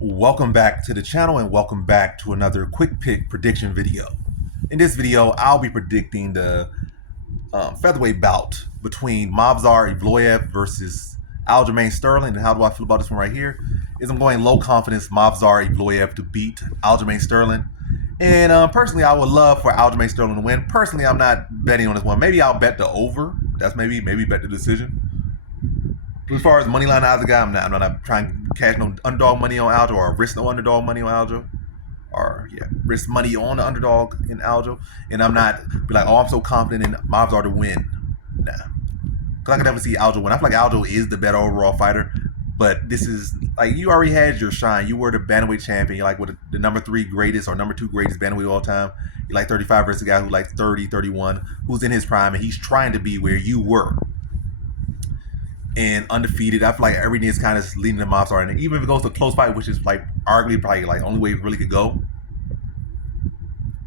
Welcome back to the channel and welcome back to another quick pick prediction video. In this video, I'll be predicting the featherweight bout between Movsar Evloev versus Aljamain Sterling. And how do I feel about this one right here? Is I'm going low confidence Movsar Evloev to beat Aljamain Sterling. And personally, I would love for Aljamain Sterling to win. Personally, I'm not betting on this one. Maybe I'll bet the over. That's maybe bet the decision. As far as money line odds, guy, I'm not trying to cash no underdog money on Aljo or risk no underdog money on Aljo. Or risk money on the underdog in Aljo. And I'm not be like, oh, I'm so confident in Movsar to win. Nah. Cause I can never see Aljo win. I feel like Aljo is the better overall fighter. But this is like you already had your shine. You were the bantamweight champion. You're like the number 3 greatest or number 2 greatest bantamweight of all time. You're like 35 versus a guy who like 30, 31, who's in his prime, and he's trying to be where you were. And undefeated. I feel like everything is kind of leading to Movsar. And even if it goes to a close fight, which is like arguably probably like the only way it really could go,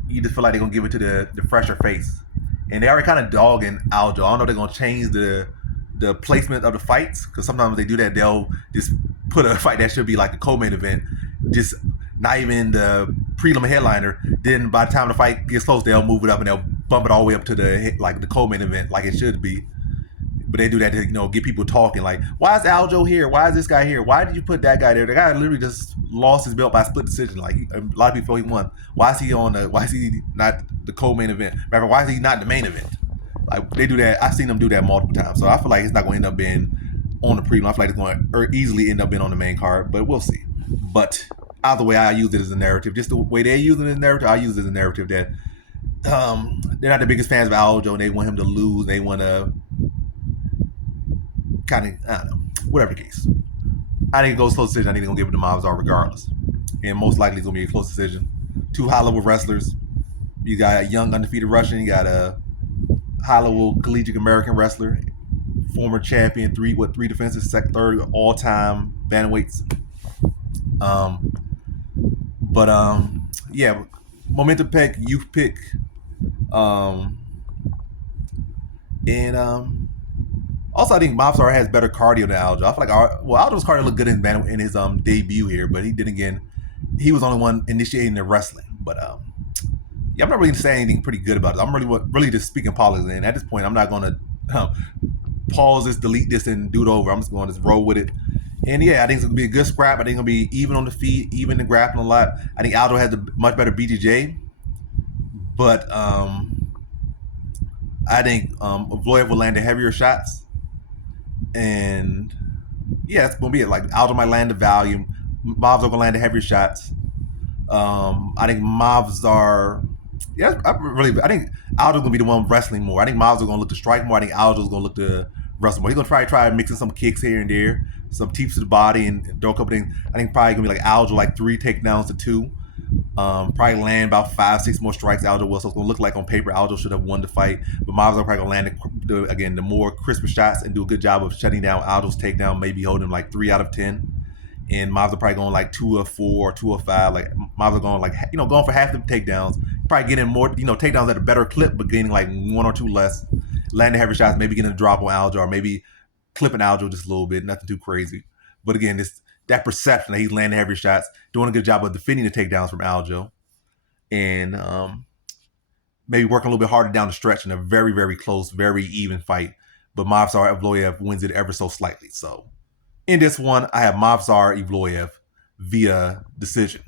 you just feel like they're gonna give it to the fresher face. And they already kind of dogging Aljo. I don't know if they're gonna change the placement of the fights, because sometimes they do that. They'll just put a fight that should be like a co-main event, just not even the prelim headliner. Then by the time the fight gets close, they'll move it up and they'll bump it all the way up to the co-main event, like it should be. But they do that to get people talking. Like, why is Aljo here? Why is this guy here? Why did you put that guy there? The guy literally just lost his belt by split decision. Like a lot of people, he won. Why is he Why is he not the co-main event? Remember, why is he not the main event? Like they do that. I've seen them do that multiple times. So I feel like it's not going to end up being on the prelim. I feel like it's going to easily end up being on the main card. But we'll see. But either way, I use it as a narrative. Just the way they're using it as a narrative, I use it as a narrative that they're not the biggest fans of Aljo. And they want him to lose. They want to kind of, I don't know, whatever the case. I think it goes close decision. I think they're going to give it to Movsar regardless. And most likely it's going to be a close decision. 2 high-level wrestlers. You got a young undefeated Russian. You got a high-level collegiate American wrestler. Former champion, 3 defenses, third all-time bantamweights. Yeah, momentum pick, youth pick. Also, I think Movsar has better cardio than Aljo. I feel like Aljo's cardio looked good in his debut here, but he was the only one initiating the wrestling. But I'm not really saying anything pretty good about it. I'm really just speaking politics. And at this point, I'm not going to pause this, delete this, and do it over. I'm just going to just roll with it. And yeah, I think it's going to be a good scrap. I think it's going to be even on the feet, even in grappling a lot. I think Aljo has a much better BJJ. But I think Evloev will land the heavier shots. And yeah, it's gonna be it. Like Aljo might land the volume, Movsar gonna land the heavier shots. I think Movsar, I think Aljo's gonna be the one wrestling more. I think Movsar's gonna look to strike more. I think Aljo's gonna look to wrestle more. He's gonna try mixing some kicks here and there, some teeps to the body, and throw a couple things. I think probably gonna be like Aljo, like 3 takedowns to 2. Probably land about 5-6 more strikes. Aljo will. So it's gonna look like on paper Aljo should have won the fight, but Movsar probably gonna land the more crisper shots and do a good job of shutting down Aljo's takedown. Maybe holding him like 3 out of 10, and Movsar probably going like 2 of 4 or 2 of 5. Like Movsar going like going for half the takedowns. Probably getting more takedowns at a better clip, but getting like 1 or 2 less. Landing heavy shots, maybe getting a drop on Aljo, or maybe clipping Aljo just a little bit. Nothing too crazy. But again, that perception that he's landing heavy shots, doing a good job of defending the takedowns from Aljo, and maybe working a little bit harder down the stretch in a very, very close, very even fight. But Movsar Evloev wins it ever so slightly. So in this one, I have Movsar Evloev via decision.